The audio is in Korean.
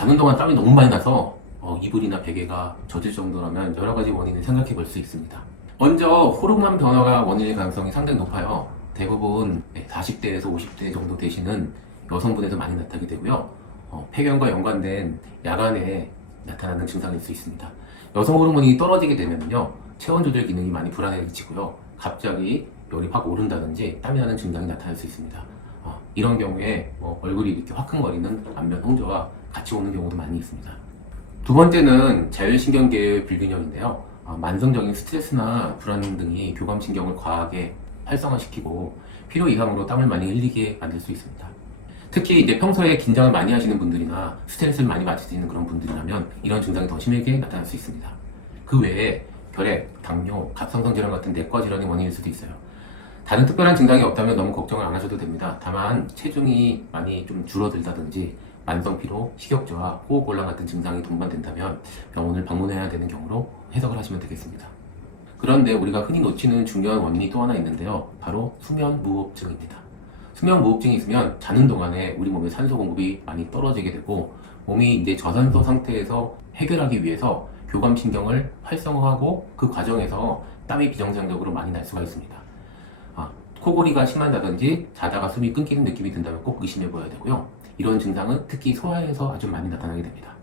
자는 동안 땀이 너무 많이 나서 어, 이불이나 베개가 젖을 정도라면 여러 가지 원인을 생각해 볼 수 있습니다. 먼저 호르몬 변화가 원인일 가능성이 상당히 높아요. 대부분 40대에서 50대 정도 되시는 여성분에서 많이 나타나게 되고요. 어, 폐경과 연관된 야간에 나타나는 증상일 수 있습니다. 여성 호르몬이 떨어지게 되면요 체온 조절 기능이 많이 불안해지고요. 갑자기 열이 확 오른다든지 땀이 나는 증상이 나타날 수 있습니다. 어, 이런 경우에 뭐 얼굴이 이렇게 화끈거리는 안면 홍조와 같이 오는 경우도 많이 있습니다. 두 번째는 자율신경계의 불균형인데요. 어, 만성적인 스트레스나 불안 등이 교감신경을 과하게 활성화시키고 필요 이상으로 땀을 많이 흘리게 만들 수 있습니다. 특히 이제 평소에 긴장을 많이 하시는 분들이나 스트레스를 많이 받으시는 그런 분들이라면 이런 증상이 더 심하게 나타날 수 있습니다. 그 외에 결핵, 당뇨, 갑상선 질환 같은 내과 질환의 원인일 수도 있어요. 다른 특별한 증상이 없다면 너무 걱정을 안 하셔도 됩니다. 다만 체중이 많이 좀 줄어들다든지 만성 피로, 식욕 저하, 호흡 곤란 같은 증상이 동반된다면 병원을 방문해야 되는 경우로 해석을 하시면 되겠습니다. 그런데 우리가 흔히 놓치는 중요한 원인이 또 하나 있는데요. 바로 수면 무호흡증입니다. 수면 무호흡증이 있으면 자는 동안에 우리 몸의 산소 공급이 많이 떨어지게 되고 몸이 이제 저산소 상태에서 해결하기 위해서 교감신경을 활성화하고 그 과정에서 땀이 비정상적으로 많이 날 수가 있습니다. 아, 코골이가 심하다든지 자다가 숨이 끊기는 느낌이 든다면 꼭 의심해 보아야 되고요. 이런 증상은 특히 소아에서 아주 많이 나타나게 됩니다.